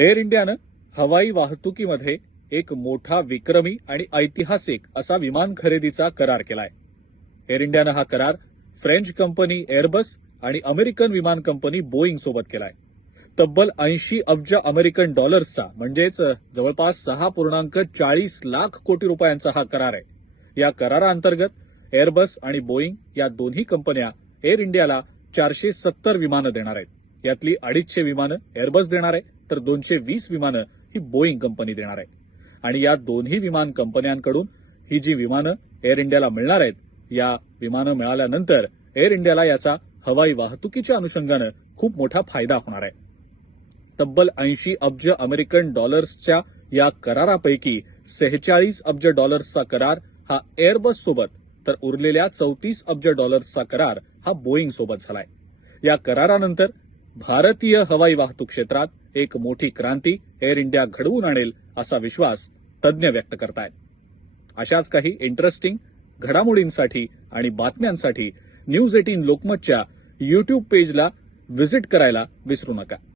Air इंडियानं हवाई वाहतुकीमध्ये एक मोठा विक्रमी आणि ऐतिहासिक असा विमान खरेदीचा करार केलाय. एअर इंडियानं हा करार फ्रेंच कंपनी एअरबस आणि अमेरिकन विमान कंपनी बोईंग सोबत केलाय. तब्बल 80 अब्ज अमेरिकन डॉलर्सचा म्हणजेच जवळपास 6.40 लाख कोटी रुपयांचा हा करार आहे. या कराराअंतर्गत एअरबस आणि बोईंग या दोन्ही कंपन्या एअर इंडियाला 470 विमानं देणार आहेत. यातली 250 विमानं एअरबस देणार आहे, तर 220 विमानं ही बोईंग कंपनी देणार आहे. आणि या दोन्ही विमान कंपन्यांकडून ही जी विमानं एअर इंडियाला मिळणार आहेत, या विमानं मिळाल्यानंतर एअर इंडियाला याचा हवाई वाहतुकीच्या अनुषंगानं खूप मोठा फायदा होणार आहे. तब्बल 80 अब्ज अमेरिकन डॉलर्सच्या या करारापैकी 46 अब्ज डॉलर्सचा करार हा एअरबस सोबत, तर उरलेल्या 34 अब्ज डॉलर्सचा करार हा बोईंग सोबत झालाय. या करारानंतर भारतीय हवाई वाहतूक क्षेत्रात एक मोठी क्रांती एअर इंडिया घडवून आणेल असा विश्वास तज्ज्ञ व्यक्त करतायत. अशाच काही इंटरेस्टिंग घडामोडींसाठी आणि बातम्यांसाठी न्यूज 18 लोकमतच्या YouTube पेजला व्हिजिट करायला विसरू नका.